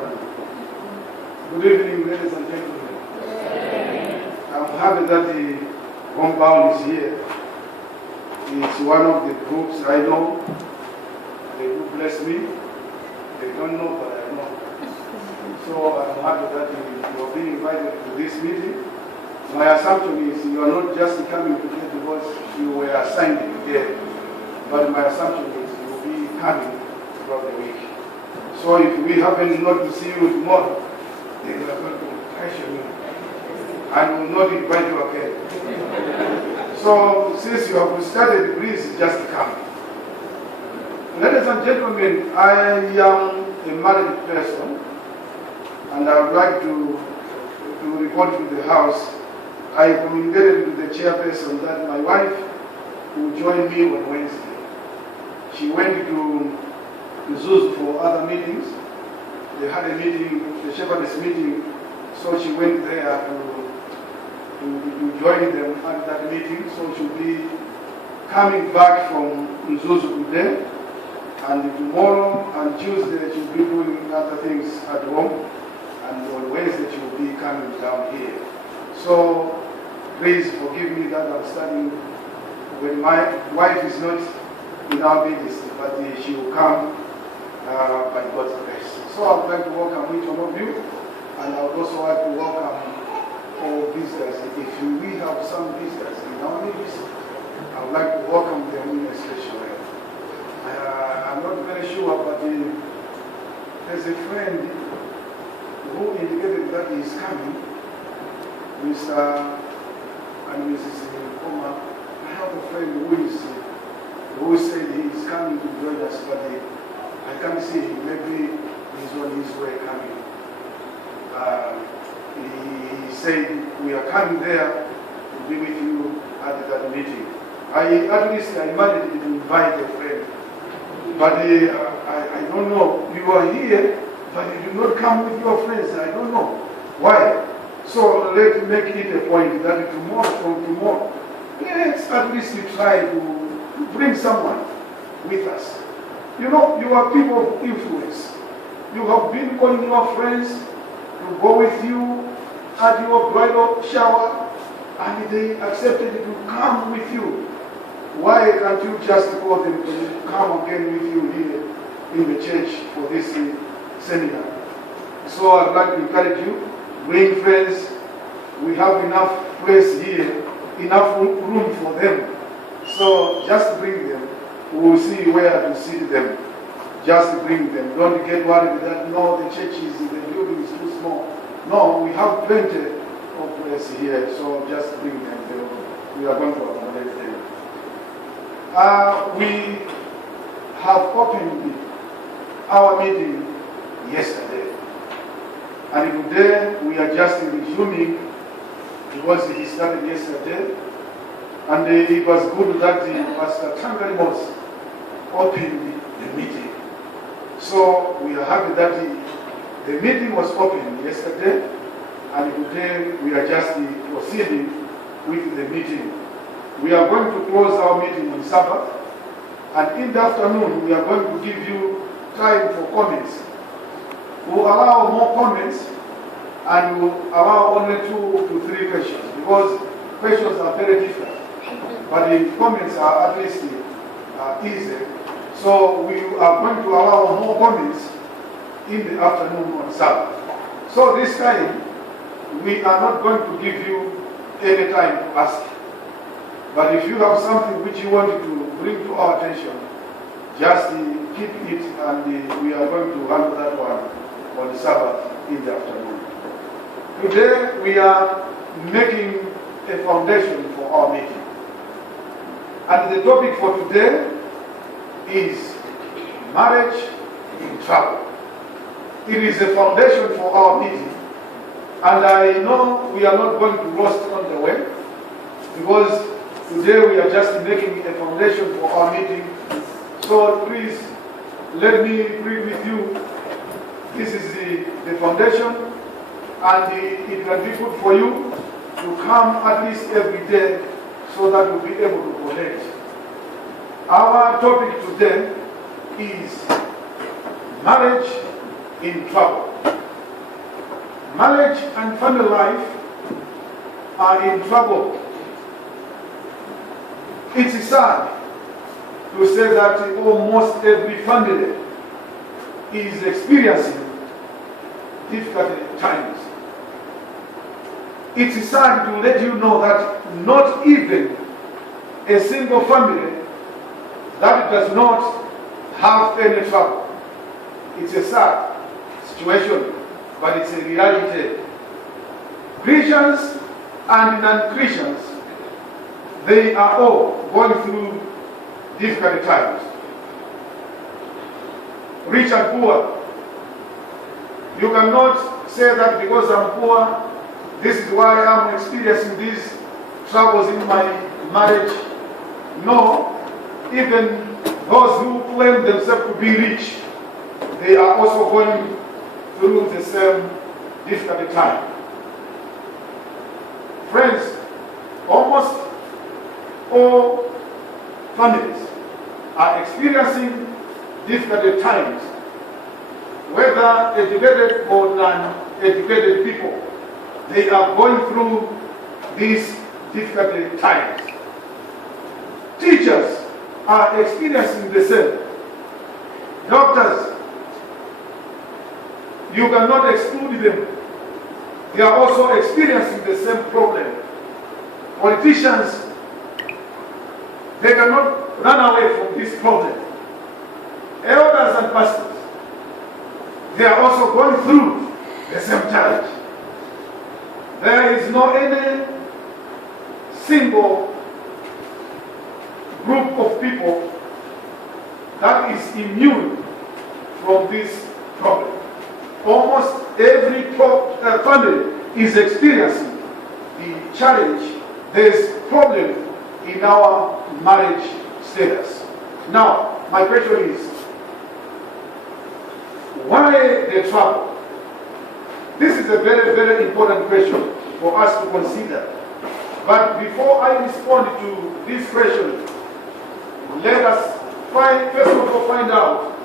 Good evening, ladies and gentlemen. I'm happy that the compound is here. It's one of the groups I know. They do bless me. They don't know, but I know. So I'm happy that you are being invited to this meeting. My assumption is you are not just coming today because you were assigned today, but my assumption is you will be coming throughout the week. So if we happen not to see you tomorrow, then we are going to pressure you and will not invite you again. So since you have started, please just come. Ladies and gentlemen, I am a married person and I would like to report to the house. I communicated with the chairperson that my wife will join me on Wednesday. She went to Zeus for other meetings. They had a meeting, the shepherdess meeting, so she went there to join them at that meeting. So she'll be coming back from Zeus today, and tomorrow and Tuesday she'll be doing other things at home, and on Wednesday she'll be coming down here. So please forgive me that I'm standing when my wife is not in our midst, but she will come by God's grace. So I would like to welcome each one of you, and I would also like to welcome all visitors. If we have some visitors in our midst, I would like to welcome them in a special way. I'm not very sure, but there's a friend who indicated that he is coming, Mr. and Mrs. Kuyama. I have a friend who said he is coming to join us, but I can't see him. Maybe he's on his way coming. He said we are coming there to be with you at that meeting. At least I managed to invite a friend, but I don't know. You are here, but you do not come with your friends. I don't know why. So let's make it a point that from tomorrow, let's at least try to bring someone with us. You know, you are people of influence. You have been calling your friends to go with you at your bridal shower, and they accepted to come with you. Why can't you just call them to come again with you here in the church for this seminar? So I'd like to encourage you. Bring friends. We have enough place here, enough room for them. So just bring them. We will see where to sit them. Just bring them. Don't get worried that no, the church is, the building is too small. No, we have plenty of place here. So just bring them. We are going to accommodate them. We have opened our meeting yesterday. And today we are just resuming because he started yesterday. And it was good that Pastor Tangarimos opened the meeting. So we are happy that the meeting was opened yesterday. And today we are just proceeding with the meeting. We are going to close our meeting on Sabbath. And in the afternoon we are going to give you time for comments. We'll allow more comments and we'll allow only 2 to 3 questions because questions are very different. But the comments are at least easy. So we are going to allow more comments in the afternoon on Sabbath. So this time, we are not going to give you any time to ask. But if you have something which you want to bring to our attention, just keep it and we are going to handle that one on Sabbath in the afternoon. Today we are making a foundation for our meeting. And the topic for today is marriage in trouble. It is a foundation for our meeting. And I know we are not going to roast on the way because today we are just making a foundation for our meeting. So please let me read with you. This is the foundation, and it can be good for you to come at least every day so that we'll be able to connect. Our topic today is marriage in trouble. Marriage and family life are in trouble. It is sad to say that almost every family is experiencing difficult times. It is sad to let you know that not even a single family that does not have any trouble. It's a sad situation, but it's a reality. Christians and non-Christians, they are all going through difficult times. Rich and poor. You cannot say that because I'm poor, this is why I'm experiencing these troubles in my marriage. No, even those who claim themselves to be rich, they are also going through the same difficult time. Friends, almost all families are experiencing difficult times, whether educated or non-educated people. They are going through these difficult times. Teachers are experiencing the same. Doctors, you cannot exclude them. They are also experiencing the same problem. Politicians, they cannot run away from this problem. Elders and pastors, they are also going through the same challenge. There is no any single group of people that is immune from this problem. Almost every family is experiencing the challenge. There is problem in our marriage status. Now, my question is, why the trouble? This is a very, very important question for us to consider. But before I respond to this question, let us first of all find out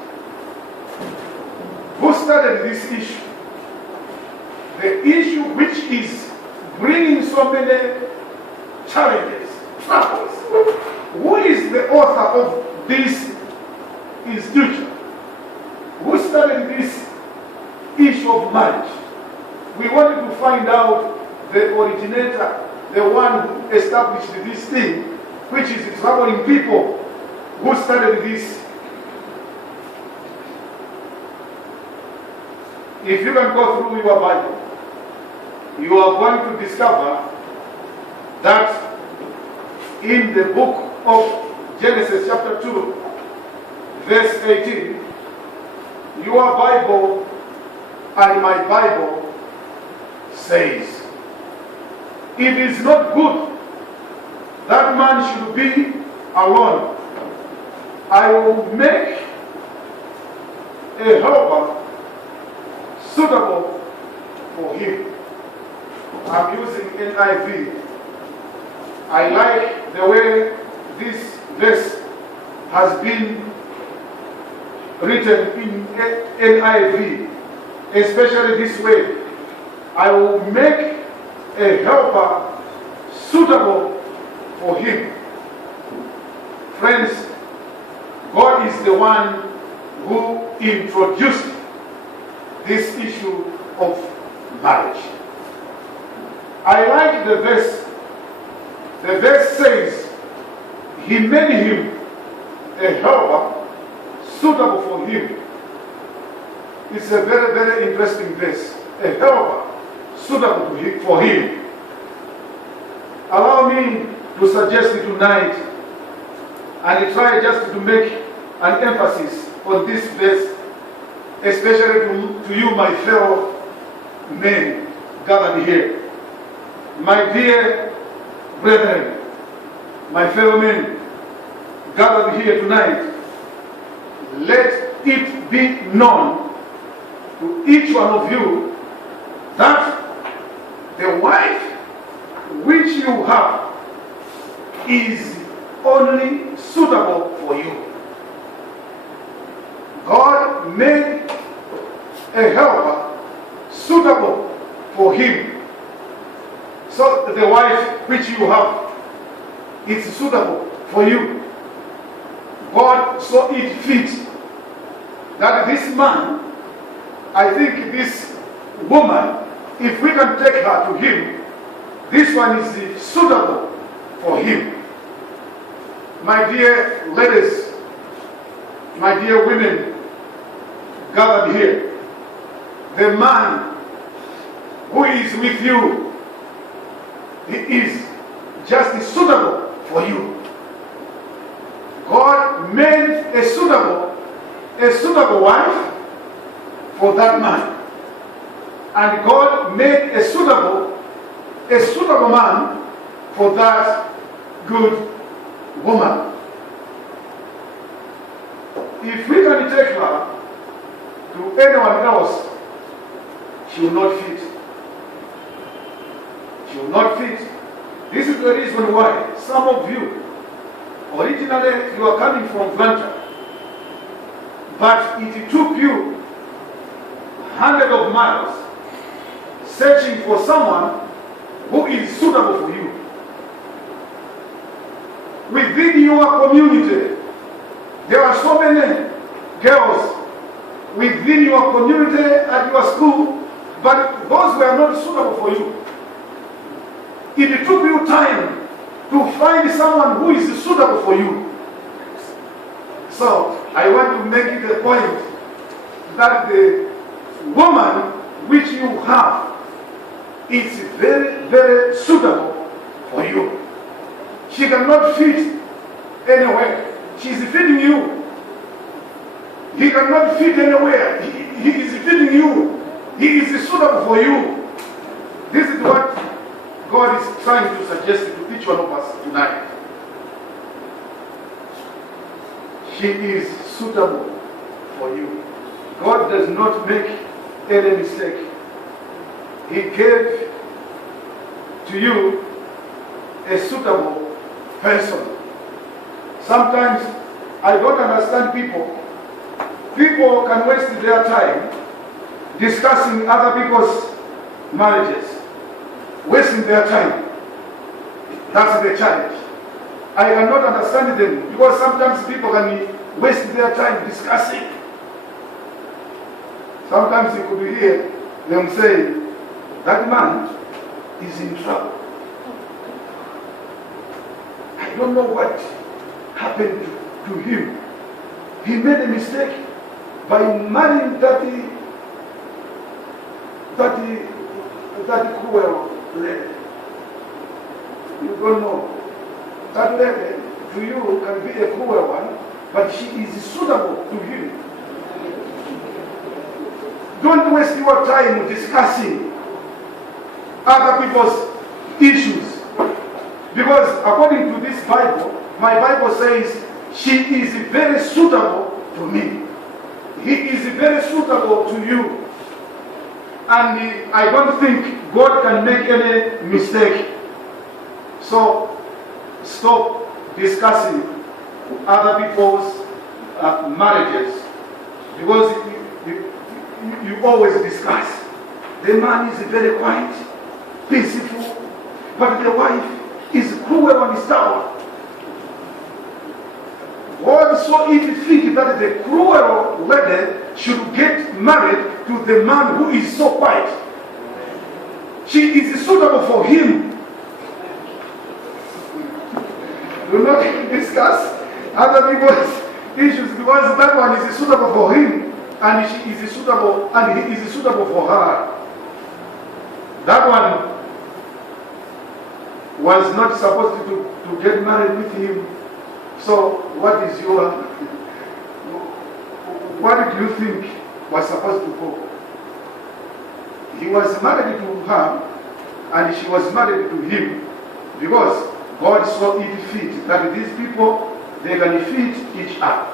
who started this issue. The issue which is bringing so many challenges, troubles. Who is the author of this institution? Who started this issue of marriage? We wanted to find out the originator, the one who established this thing, which is troubling people. Who started this? If you can go through your Bible, you are going to discover that in the book of Genesis chapter 2, verse 18, your Bible and my Bible says, it is not good that man should be alone. I will make a helper suitable for him. I'm using NIV. I like the way this verse has been written in NIV, especially this way. I will make a helper suitable for him. Friends, God is the one who introduced this issue of marriage. I like the verse. The verse says, he made him a helper suitable for him. It's a very, very interesting verse. A helper suitable for him. Allow me to suggest tonight and try just to make an emphasis on this verse, especially to you, my fellow men gathered here. My dear brethren, my fellow men gathered here tonight, let it be known to each one of you that the wife which you have is only suitable for you. God made a helper suitable for him. So the wife which you have is suitable for you. God saw it fit that this man, I think this woman, if we can take her to him, this one is suitable for him. My dear ladies, my dear women gathered here, the man who is with you, he is just suitable for you. God made a suitable wife for that man. And God made a suitable man for that good woman. If we can take her to anyone else, she will not fit. She will not fit. This is the reason why some of you, originally you are coming from Atlanta, but it took you hundreds of miles searching for someone who is suitable for you. Within your community, there are so many girls within your community at your school, but those were not suitable for you. It took you time to find someone who is suitable for you. So I want to make it a point that the woman which you have is very, very suitable for you. She cannot fit anywhere. She is fitting you. He cannot fit anywhere. He is fitting you. He is suitable for you. This is what God is trying to suggest to each one of us tonight. She is suitable for you. God does not make any mistake. He gave to you a suitable person. Sometimes I don't understand people. People can waste their time discussing other people's marriages, wasting their time. That's the challenge. I cannot understand them because sometimes people can waste their time discussing. Sometimes you could hear them say, that man is in trouble. I don't know what happened to him. He made a mistake by marrying that cruel lady. You don't know. That lady to you can be a cruel one, but she is suitable to him. Don't waste your time discussing other people's issues. Because according to this Bible, my Bible says, she is very suitable to me. He is very suitable to you. And I don't think God can make any mistake. So stop discussing other people's marriages. Because you always discuss. The man is very quiet, peaceful, but the wife is cruel and stubborn. God saw it fit that the cruel lady should get married to the man who is so quiet. She is suitable for him. Do not discuss other people's issues because that one is suitable for him and she is suitable and he is suitable for her. That one was not supposed to get married with him. So what do you think was supposed to go? He was married to her and she was married to him because God saw it fit that these people, they can fit each other.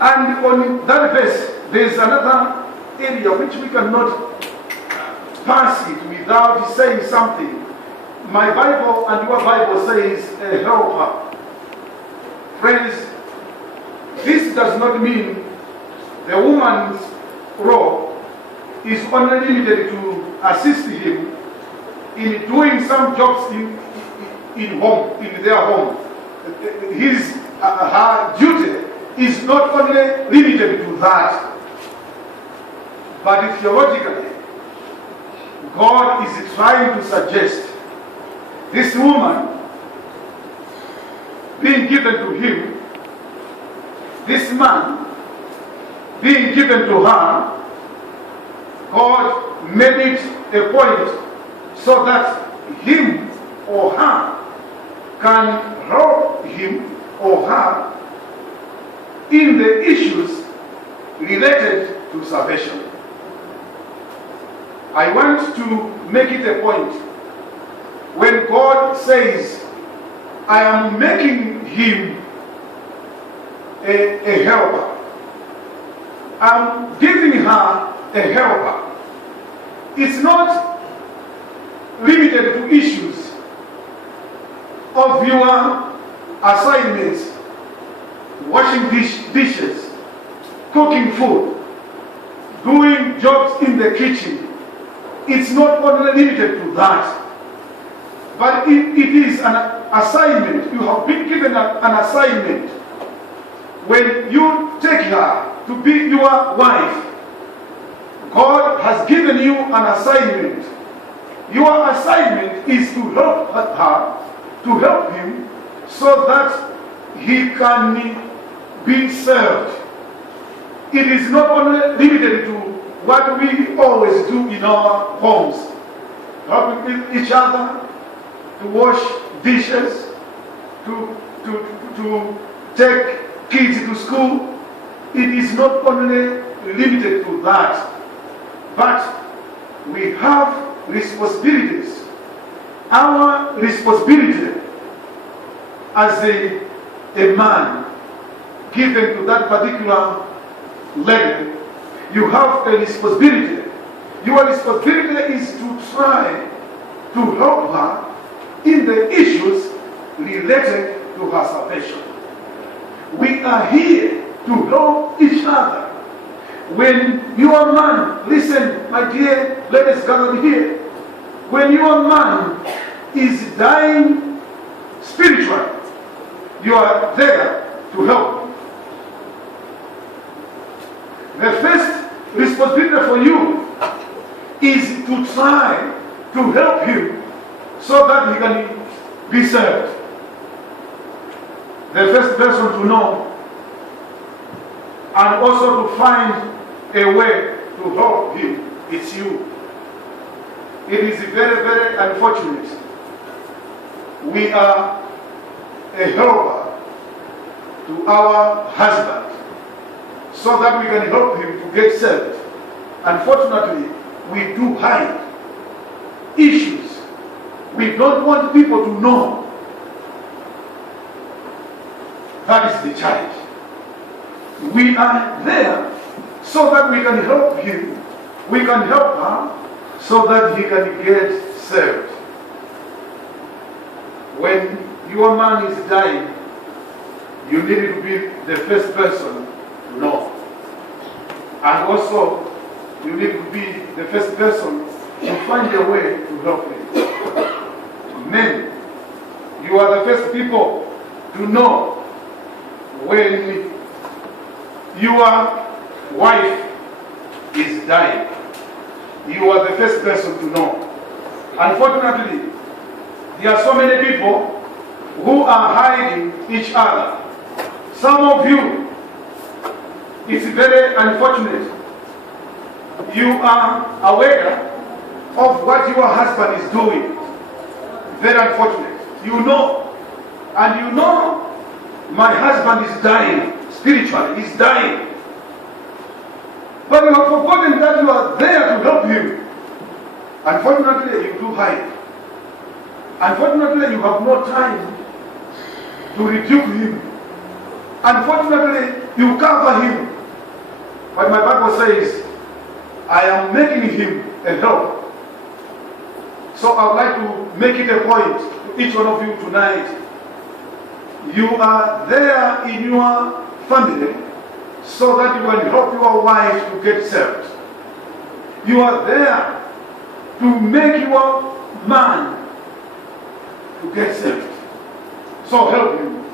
And on that base, there is another area which we cannot pass it without saying something. My Bible and your Bible says a helper. Friends, this does not mean the woman's role is only limited to assist him in doing some jobs in their home. Her duty is not only limited to that, but theologically, God is trying to suggest this woman being given to him, this man being given to her, God made it a point so that him or her can help him or her in the issues related to salvation. I want to make it a point. When God says, I am making him a helper, I'm giving her a helper, it's not limited to issues of your assignments, washing dishes, cooking food, doing jobs in the kitchen. It's not only limited to that, but it is an assignment. You have been given an assignment. When you take her to be your wife, God has given you an assignment. Your assignment is to help her, to help him, so that he can be served. It is not only limited to what we always do in our homes, helping each other to wash dishes, to take kids to school. It is not only limited to that, but we have responsibilities. Our responsibility as a man given to that particular lady, you have a responsibility. Your responsibility is to try to help her in the issues related to her salvation. We are here to help each other. When your man, listen, my dear ladies gathered here, when your man is dying spiritually, you are there to help. The first responsibility for you is to try to help him so that he can be served. The first person to know and also to find a way to help him, it's you. It is very, very unfortunate. We are a helper to our husband so that we can help him to get saved. Unfortunately, we do hide issues. We don't want people to know that is the child. We are there so that we can help him, we can help her, so that he can get saved. When your man is dying, you need to be the first person to know. And also, you need to be the first person to find a way to help him. Men, you are the first people to know when your wife is dying. You are the first person to know. Unfortunately, there are so many people who are hiding each other. Some of you, it's very unfortunate. You are aware of what your husband is doing. Very unfortunate. You know, and you know, my husband is dying spiritually. He's dying. But you have forgotten that you are there to help him. Unfortunately, you do hide. Unfortunately, you have no time to rebuke him. Unfortunately, you cover him. But my Bible says, I am making him a help. So I would like to make it a point to each one of you tonight. You are there in your family so that you can help your wife to get saved. You are there to make your man to get saved. So help him.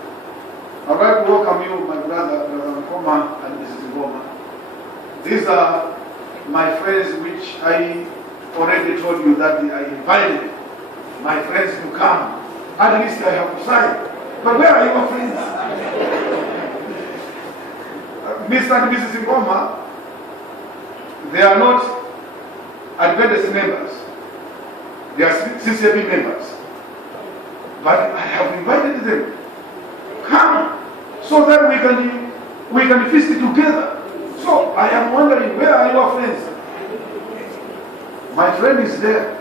I'd like to welcome you, my brother Kuyama and Mrs. Ngoma. These are my friends which I already told you that I invited my friends to come. At least I have to sign. But where are your friends? Mr. and Mrs. Ngoma, they are not Adventist members. They are CCB members. But I have invited them. Come, so that we can feast together. So I am wondering, where are your friends? My friend is there.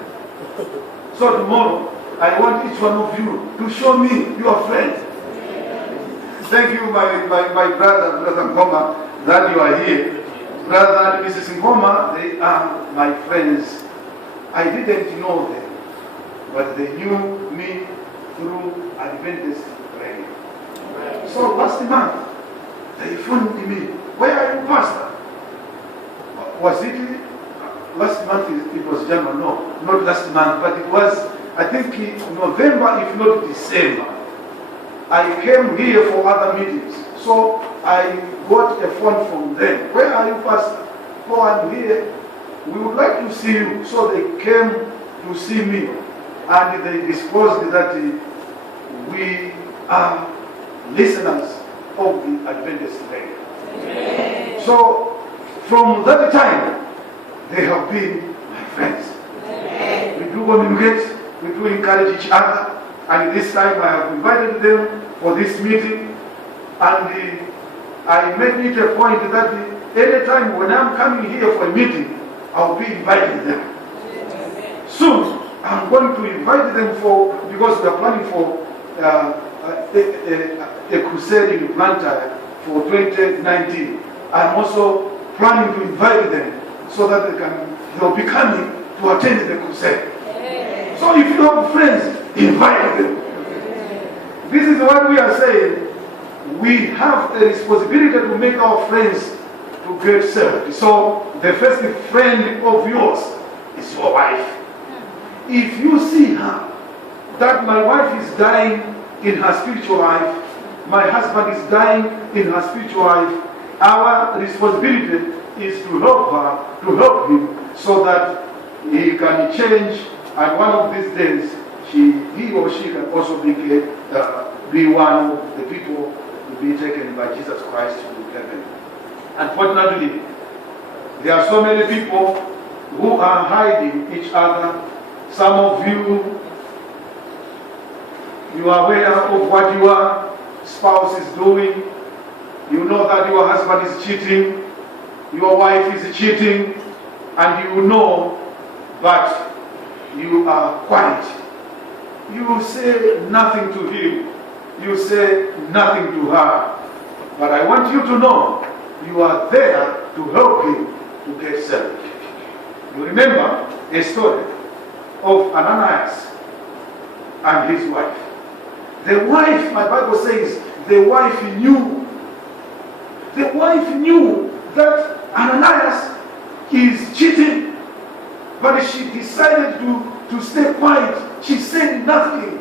So tomorrow, I want each one of you to show me your friend. Thank you, my brother Ngoma, that you are here. Brother and Mrs. Ngoma, they are my friends. I didn't know them, but they knew me through Adventist radio. So last month, they phoned me. Where are you, Pastor? Was it last month? It was January. No, not last month, but it was, I think, November, if not December. I came here for other meetings. So I got a phone from them. Where are you, Pastor? Oh, I'm here. We would like to see you. So they came to see me. And they disclosed that we are listeners of the Adventist radio. Amen. So from that time, they have been my friends. Amen. We do communicate, we do encourage each other. And this time I have invited them for this meeting. And I made it a point that anytime when I'm coming here for a meeting, I'll be inviting them. Soon, I'm going to invite them because we are planning for a crusade in Atlanta for 2019. I'm also planning to invite them so that they'll be coming to attend the crusade. So if you have friends, invite them. This is what we are saying. We have a responsibility to make our friends to get saved. So the first friend of yours is your wife. If you see her, that my wife is dying in her spiritual life, my husband is dying in her spiritual life, our responsibility is to help her, to help him, so that he can change, and one of these days, he or she can also be one of the people to be taken by Jesus Christ to heaven. Unfortunately, there are so many people who are hiding each other. Some of you are aware of what your spouse is doing. You know that your husband is cheating, your wife is cheating, and you know, but you are quiet. You say nothing to him. You say nothing to her. But I want you to know, you are there to help him to get saved. You remember a story of Ananias and his wife. The wife, my Bible says, the wife knew. The wife knew that Ananias is cheating. But she decided to stay quiet. She said nothing.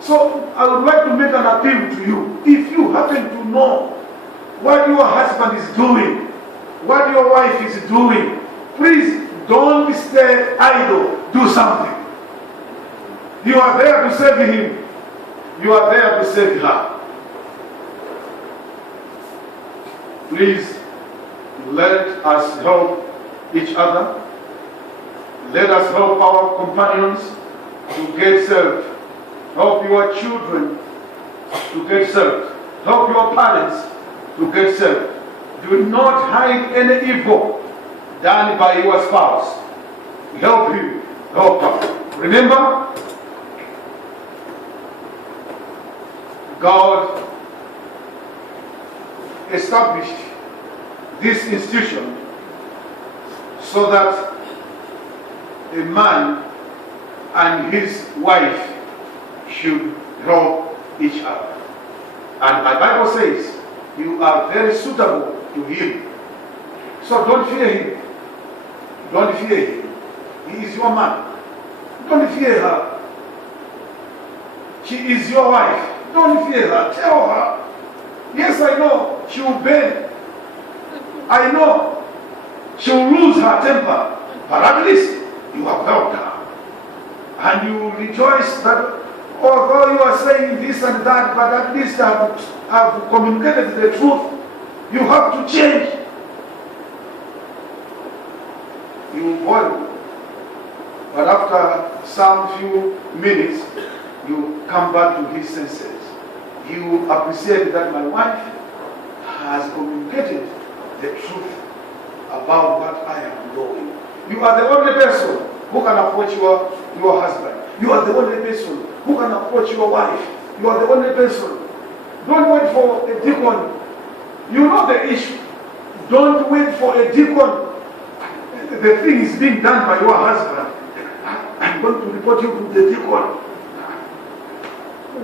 So I would like to make an appeal to you. If you happen to know what your husband is doing, what your wife is doing, please don't stay idle. Do something. You are there to save him. You are there to save her. Please let us help each other. Let us help our companions to get saved. Help your children to get saved. Help your parents to get saved. Do not hide any evil done by your spouse. Help him. Help her. Remember, God established this institution so that a man and his wife should help each other. And my Bible says you are very suitable to him. So don't fear him. Don't fear him. He is your man. Don't fear her. She is your wife. Don't fear her. Tell her. Yes, I know she will bend. I know she will lose her temper. But at least you have helped her. And you will rejoice that although you are saying this and that, but at least I've communicated the truth. You have to change. You will boil. But after some few minutes, you come back to his senses. You will appreciate that my wife has communicated the truth about what I am doing. You are the only person who can approach your husband. You are the only person who can approach your wife. You are the only person. Don't wait for a deacon. You know the issue. Don't wait for a deacon. The thing is being done by your husband. I'm going to report you to the deacon.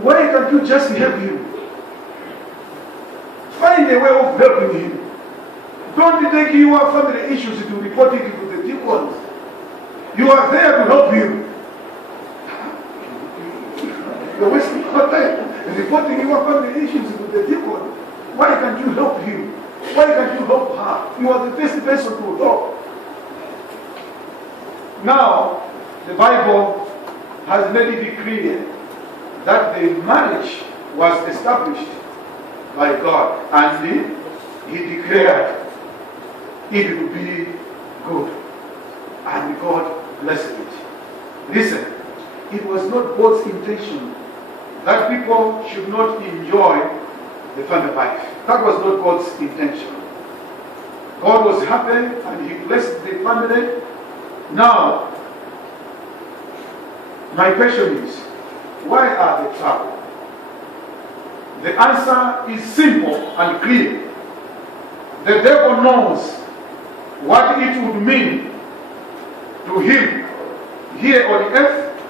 Why can't you just help him? Find a way of helping him. Don't take your family issues to report it to the deacons. You are there to help him. You're wasting your time reporting your family issues to the deacon. Why can't you help him? Why can't you help her? You are the best person to help. Now, the Bible has made it clear that the marriage was established by God, and he declared it would be good, and God blessed it. Listen, it was not God's intention that people should not enjoy the family life. That was not God's intention. God was happy and he blessed the family. Now, my question is, why are they trouble? The answer is simple and clear. The devil knows what it would mean to him here on earth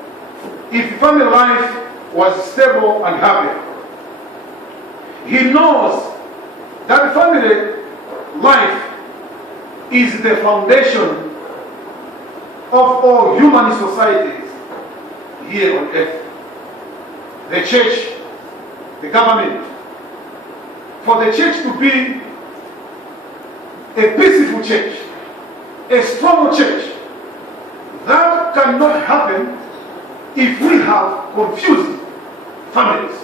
if family life was stable and happy. He knows that family life is the foundation of all human societies here on earth. The church, the government. For the church to be a peaceful church, a strong church, that cannot happen if we have confused families.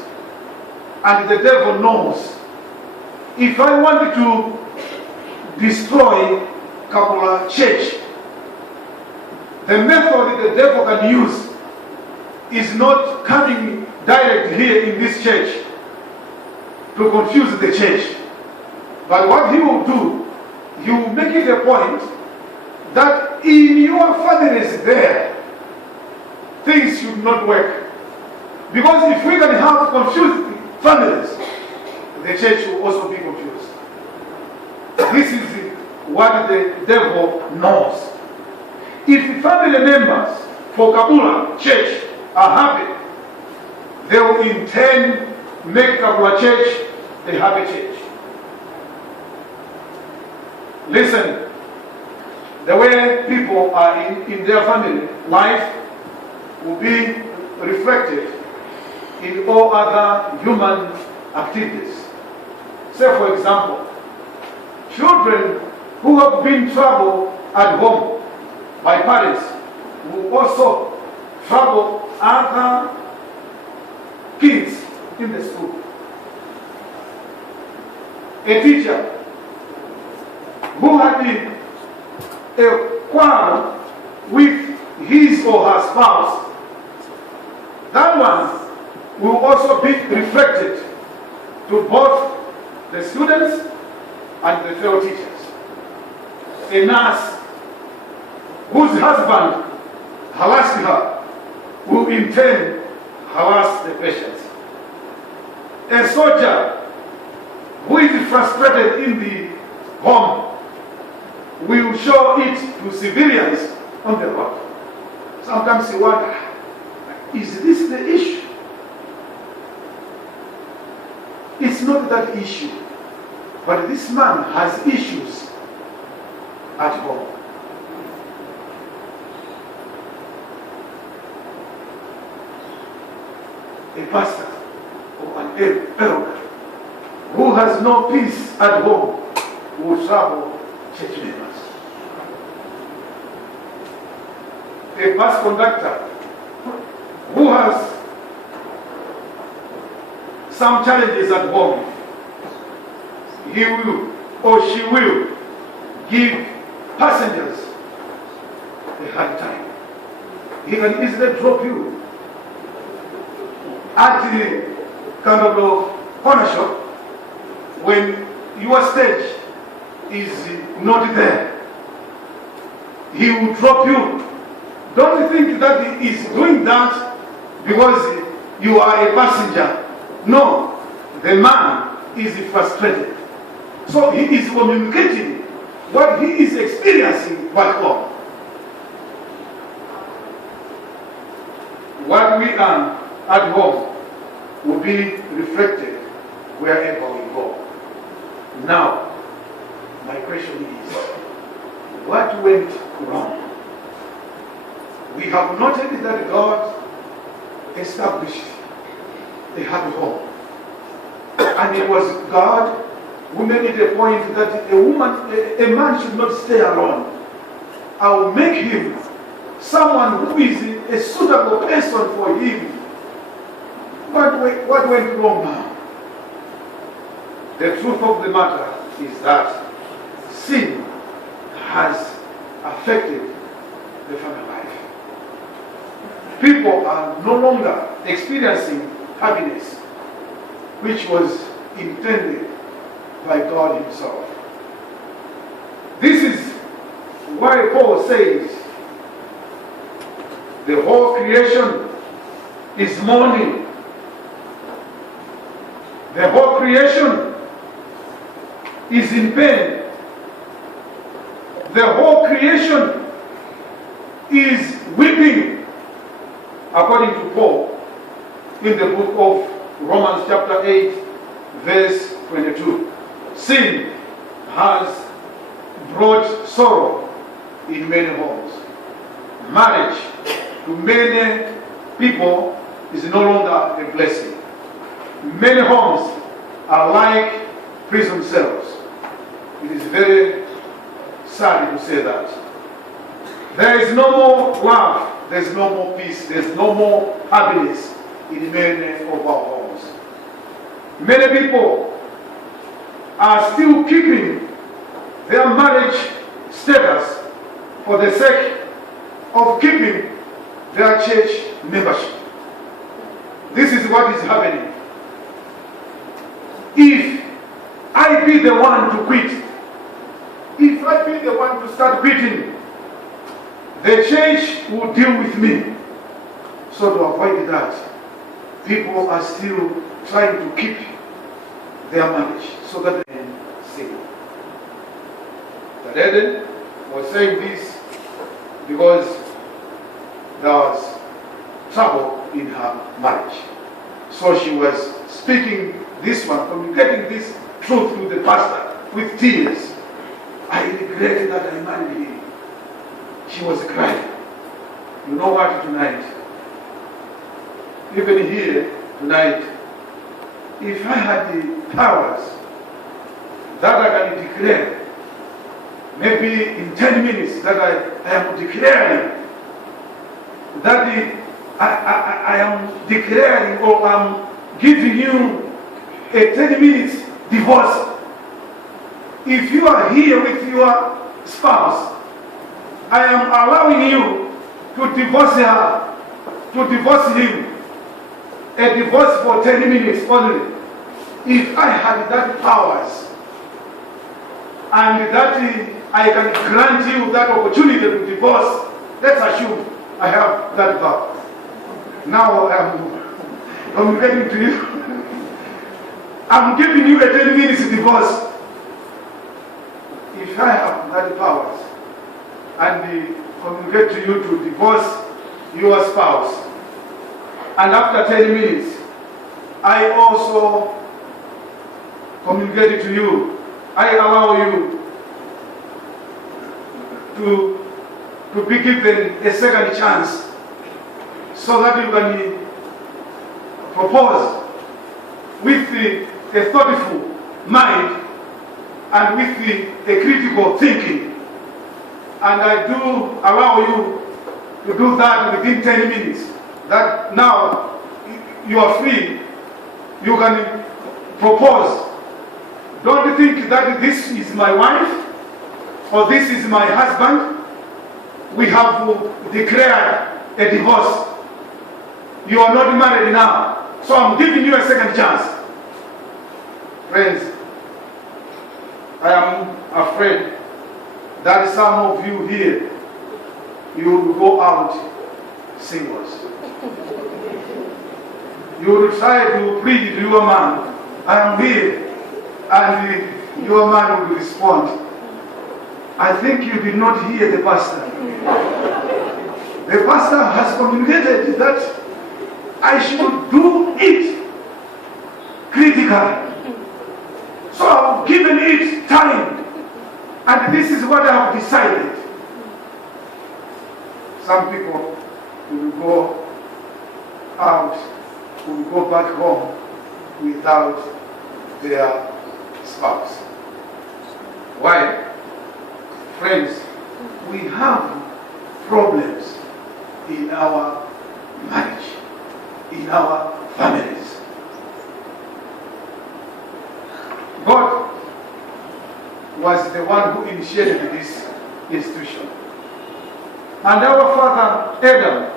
And the devil knows, if I wanted to destroy Kabula church, the method the devil can use is not coming direct here in this church to confuse the church. But what he will do, he will make it a point that in your families there, things should not work. Because if we can have confused families, the church will also be confused. This is what the devil knows. If family members for Kabula church are happy, they will in turn make Kabula church a happy church. Listen, the way people are in their family life will be reflected in all other human activities. Say for example, children who have been troubled at home by parents will also trouble other kids in the school. A teacher who had a quarrel with his or her spouse, that one will also be reflected to both the students and the fellow teachers. A nurse whose husband harassed her will in turn harass the patients. A soldier who is frustrated in the home will show it to civilians on the road. Sometimes you wonder, is this the issue? It's not that issue, but this man has issues at home. a pastor or an elder who has no peace at home will trouble church members. A bus conductor who has some challenges at home, he will or she will give passengers a hard time. He can easily drop you at the kind of corner shop when your stage is not there. He will drop you. Don't think that he is doing that because you are a passenger. No, the man is frustrated. So he is communicating what he is experiencing back home. What we earn at home will be reflected wherever we go. Now, my question is, what went wrong? We have noted that God established a happy home. And it was God who made it a point that a man should not stay alone. I will make him someone who is a suitable person for him. What went wrong now? The truth of the matter is that sin has affected the family life. People are no longer experiencing happiness, which was intended by God Himself. This is why Paul says the whole creation is mourning. The whole creation is in pain. The whole creation is weeping, according to Paul in the book of Romans chapter 8 verse 22. Sin has brought sorrow in many homes. Marriage to many people is no longer a blessing. Many homes are like prison cells. It is very sad to say that. There is no more love, there is no more peace, there is no more happiness in many of our homes. Many people are still keeping their marriage status for the sake of keeping their church membership. This is what is happening. If I be the one to quit, if I be the one to start quitting, the church will deal with me. So to avoid that, people are still trying to keep their marriage so that they can sing. But Eden was saying this because there was trouble in her marriage. So she was speaking this one, communicating this truth to the pastor with tears. I regret that I married him. She was crying. You know what, tonight, even here tonight, if I had the powers that I can declare, maybe in 10 minutes that I am declaring, that I am declaring or I'm giving you a 10 minutes divorce. If you are here with your spouse, I am allowing you to divorce her, to divorce him. A divorce for 10 minutes only. If I had that powers, and that I can grant you that opportunity to divorce, let's assume I have that power. Now I'm getting to you. I'm giving you a 10 minutes divorce. If I have that powers and communicate to you to divorce your spouse, and after 10 minutes, I also communicate to you, I allow you to be given a second chance so that you can propose with a thoughtful mind and with a critical thinking. And I do allow you to do that within 10 minutes. That now you are free. You can propose. Don't think that this is my wife or this is my husband. We have declared a divorce. You are not married now. So I'm giving you a second chance. Friends, I am afraid that some of you here, you will go out singles. You will try to plead to your man, I am here, and your man will respond, I think you did not hear the pastor. The pastor has communicated that I should do it critically. So I've given it time. And this is what I have decided. Some people will go out, will go back home without their spouse. Why? Friends, we have problems in our marriage, in our families. God was the one who initiated this institution. And our father Adam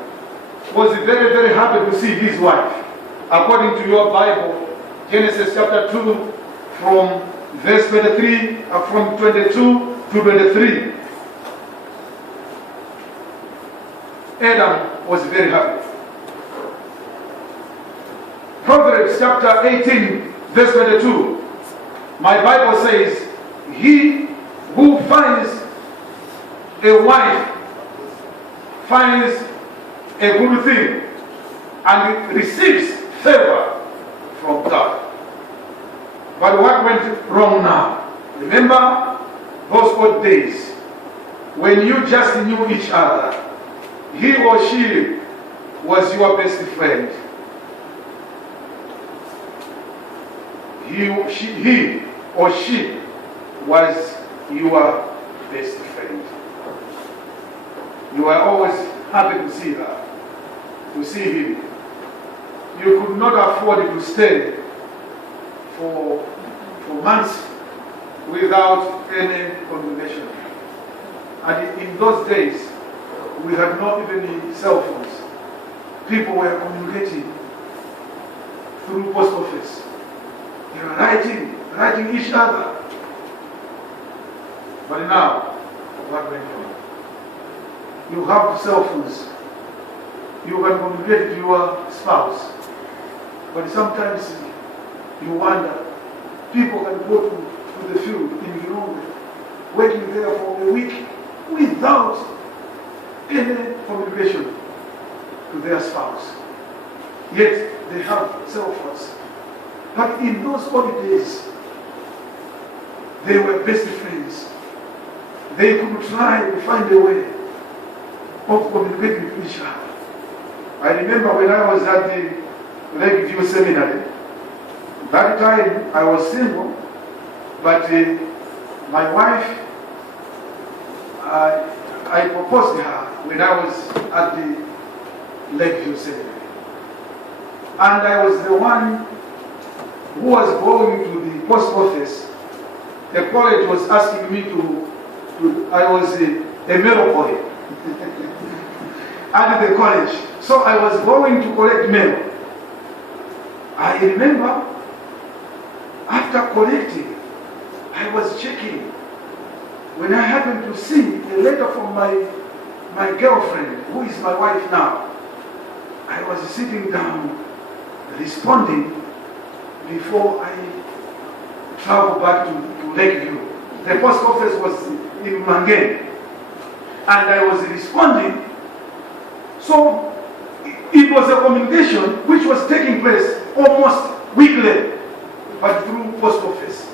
was very, very happy to see his wife. According to your Bible, Genesis chapter 2, from verse 23, from 22 to 23. Adam was very happy. Proverbs chapter 18, verse 22. My Bible says, he who finds a wife finds a good thing and receives favor from God. But what went wrong now? Remember those old days when you just knew each other. He or she was your best friend. He or she was your best friend. You were always happy to see her, to see him. You could not afford to stay for months without any communication. And in those days, we had not even cell phones. People were communicating through post office. They were writing each other. But now, what went on? You have cell phones. You can communicate to your spouse. But sometimes you wonder, people can go to the field in Gilonga, waiting there for a week without any communication to their spouse. Yet they have cell phones. But in those old days, they were best friends. They could try to find a way of communicating with each other. I remember when I was at the Lakeview Seminary, that time I was single, but my wife, I proposed to her when I was at the Lakeview Seminary. And I was the one who was going to the post office. The college was asking me I was a mail boy at the college. So I was going to collect mail. I remember after collecting, I was checking when I happened to see a letter from my girlfriend, who is my wife now. I was sitting down responding before I traveled back to Lakeview. The post office was in Mangen. And I was responding. So it was a communication which was taking place almost weekly, but through post office.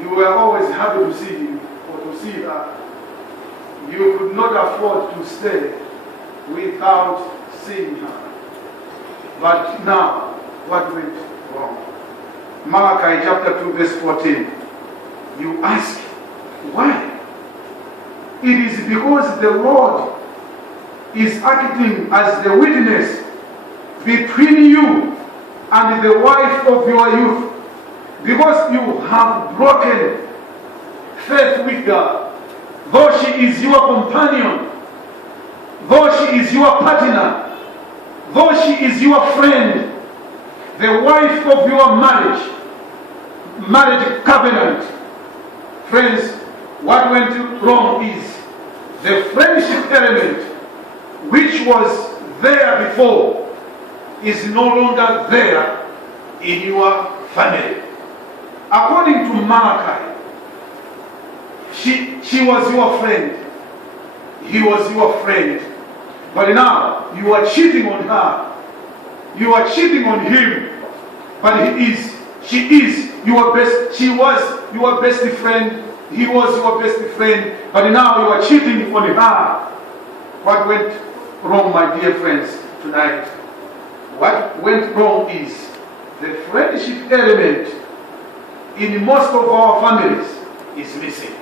You were always happy to see him or to see her. You could not afford to stay without seeing her. But now, what went wrong? Malachi chapter 2 verse 14. You ask, why? It is because the Lord is acting as the witness between you and the wife of your youth, because you have broken faith with God. Though she is your companion, though she is your partner, though she is your friend, the wife of your marriage covenant. Friends, what went wrong is the friendship element which was there before is no longer there in your family. According to Malachi, she was your friend, he was your friend, but now you are cheating on her, you are cheating on him, but she was your best friend, he was your best friend, but now you are cheating on her. What went wrong, my dear friends, tonight? What went wrong is the friendship element in most of our families is missing.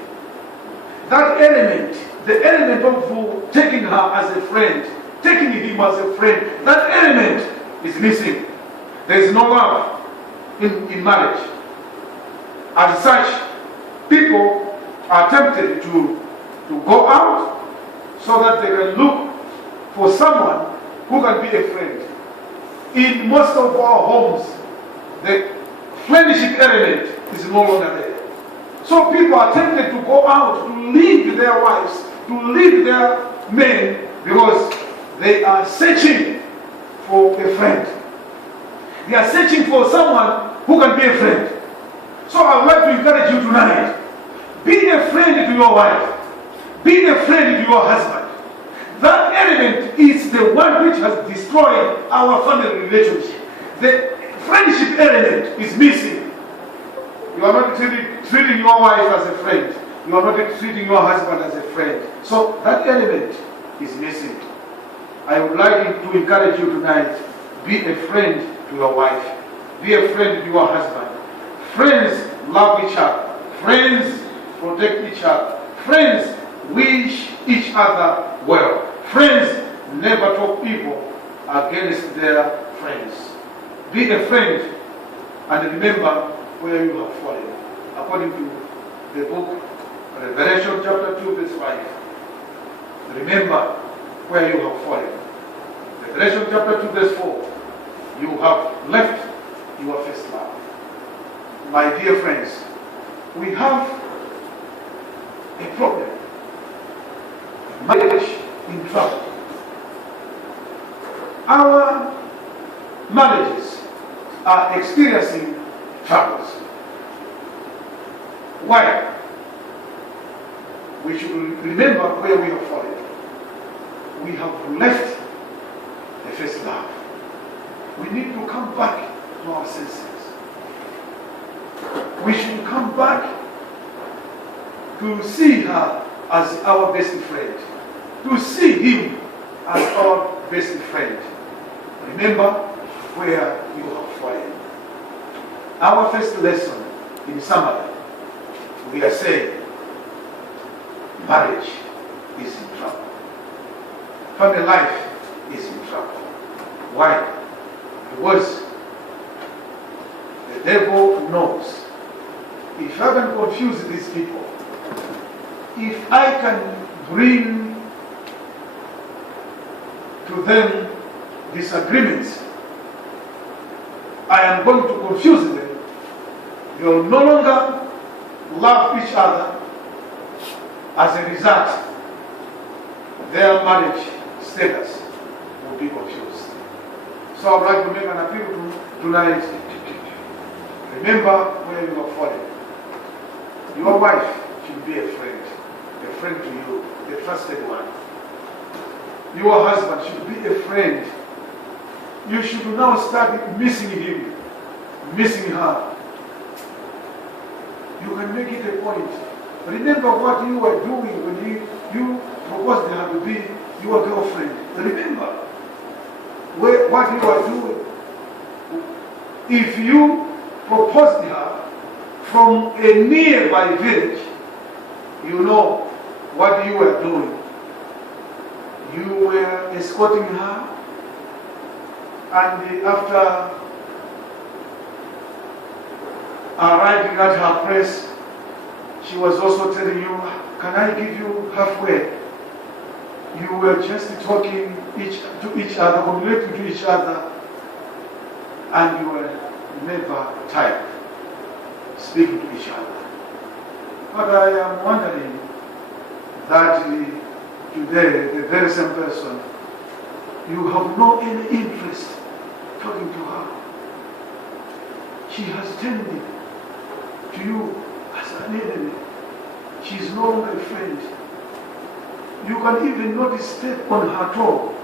That element, the element of taking her as a friend, taking him as a friend, that element is missing. There is no love in marriage. As such, people are tempted to go out so that they can look for someone who can be a friend. In most of our homes, the friendship element is no longer there. So people are tempted to go out, to leave their wives, to leave their men, because they are searching for a friend. They are searching for someone who can be a friend. So I would like to encourage you tonight. Be a friend to your wife. Be a friend to your husband. That element is the one which has destroyed our family relationship. The friendship element is missing. You are not treating your wife as a friend. You are not treating your husband as a friend. So that element is missing. I would like to encourage you tonight. Be a friend to your wife. Be a friend to your husband. Friends love each other. Friends protect each other. Friends wish each other well. Friends never talk evil against their friends. Be a friend and remember where you have fallen. According to the book Revelation chapter 2 verse 5. Remember where you have fallen. Revelation chapter 2 verse 4. You have left your first love. My dear friends, we have a problem. Marriage in trouble. Our marriages are experiencing troubles. Why? We should remember where we have fallen. We have left the first love. We need to come back to our senses. We should come back to see her as our best friend, to see him as our best friend. Remember where you have fallen. Our first lesson in summary, we are saying marriage is in trouble. Family life is in trouble. Why? Because the devil knows if I can confuse these people, if I can bring to them disagreements, I am going to confuse them. They will no longer love each other. As a result, their marriage status will be confused. So I would like to make an appeal tonight. Remember where you are falling. Your wife should be a friend to you, a trusted one. Your husband should be a friend. You should now start missing him, missing her. You can make it a point. Remember what you were doing when you proposed her to be your girlfriend. Remember. what you are doing. If you proposed her from a nearby village, you know what you were doing. You were escorting her, and after arriving at her place, she was also telling you, can I give you halfway? You were just talking to each other, communicating to each other, and you were never tired speaking to each other. But I am wondering that today, the very same person, you have no any interest talking to her. She has turned to you as an enemy. She is no longer a friend. You can even not step on her toe.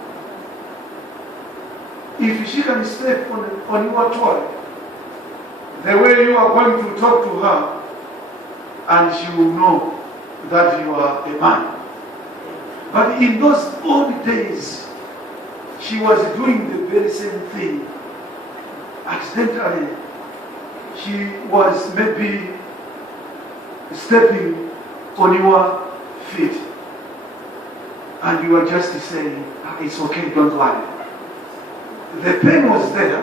If she can step on your toe, the way you are going to talk to her, and she will know that you are a man. But in those old days, she was doing the very same thing. Accidentally, she was maybe stepping on your feet, and you were just saying, it's okay, don't worry. The pain was there,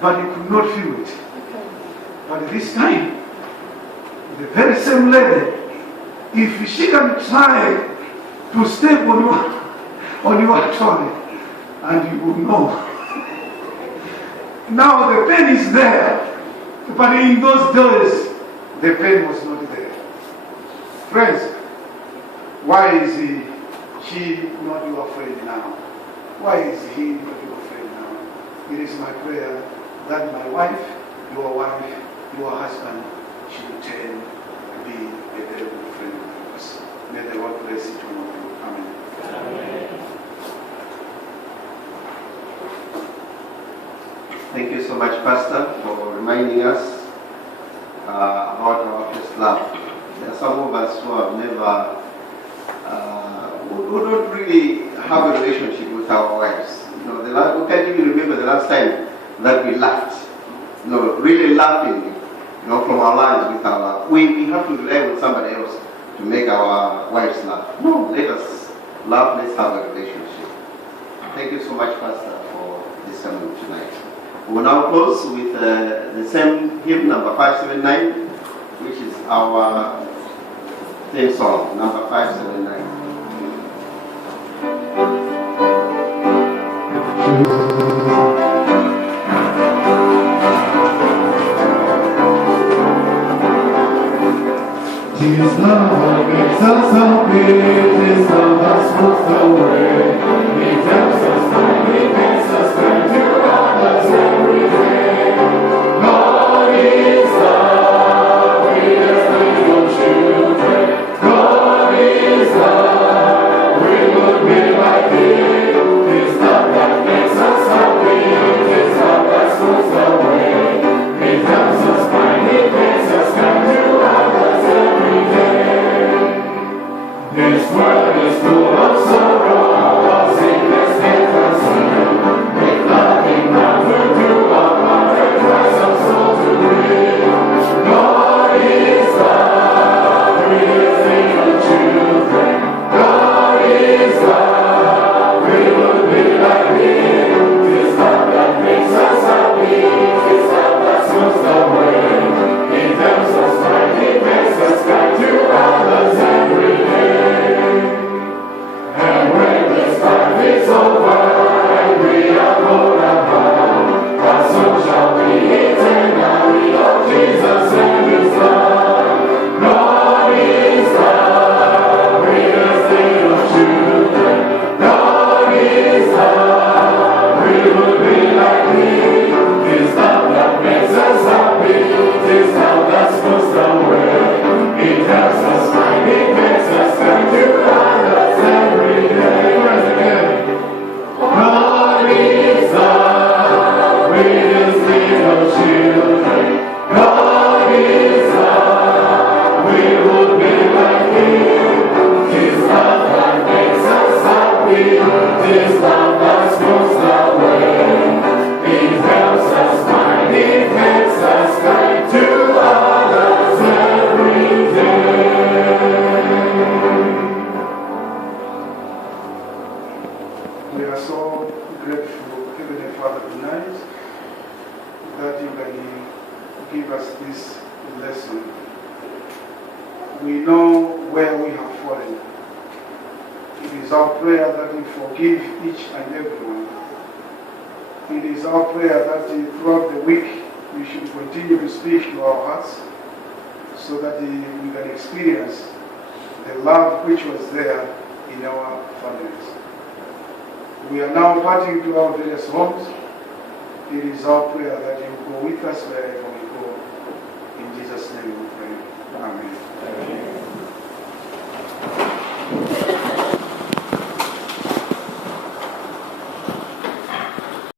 but you could not feel it. But this time, the very same lady, if she can try to step on your toe, and you will know. Now the pain is there, but in those days, the pain was not there. Friends, why is she not your friend now? Why is he not your friend now? It is my prayer that my wife, your husband, should turn to be a very good friend of us. May the Lord bless each one of you. Amen. Amen. Thank you so much, Pastor, for reminding us about our first love. There are some of us who have never, who don't really have a relationship with our wives. You know, we can't even remember the last time that we laughed. You know, really laughing, you know, from our lives with our. We have to rely on somebody else to make our wives laugh. No, let us laugh. Let's have a relationship. Thank you so much, Pastor, for this sermon tonight. We will now close with the same hymn, number 579, which is our theme song, number 579. His love makes us happy, His love has moved away. He tells us that He makes us turn to others every day. God is love, we as little children. God is love, we would be like Him. His love that makes us happy, His love that moves away. He tells us that He makes us turn to others every day. This world is full of sorrow, of sickness and sin. With nothing matter to our heart, and cries of soul to bring. God is love, we as little children. God is love, we would be like Him. His love that makes us happy, His love that smooths the way. He tells us why He makes us kind to others every day. And when this life is over and we are born above, our soul shall be eternally of Jesus and His love. God is love, we as little children. God is love, we will be like Him. His love that makes us happy, His love that smooths the way. He tells us why He makes us turn to others every day. Once again. God is love, we as little children. God is love, we would be like Him. His love that makes us happy, His love that smooths the way. We are so grateful, Heavenly Father, tonight that you can give us this lesson. We know where we have fallen. It is our prayer that you forgive each and everyone. It is our prayer that throughout the week we should continue to speak to our hearts so that we can experience the love which was there in our families. We are now parting to our various homes. It is our prayer that you go with us wherever we go. In Jesus' name we pray.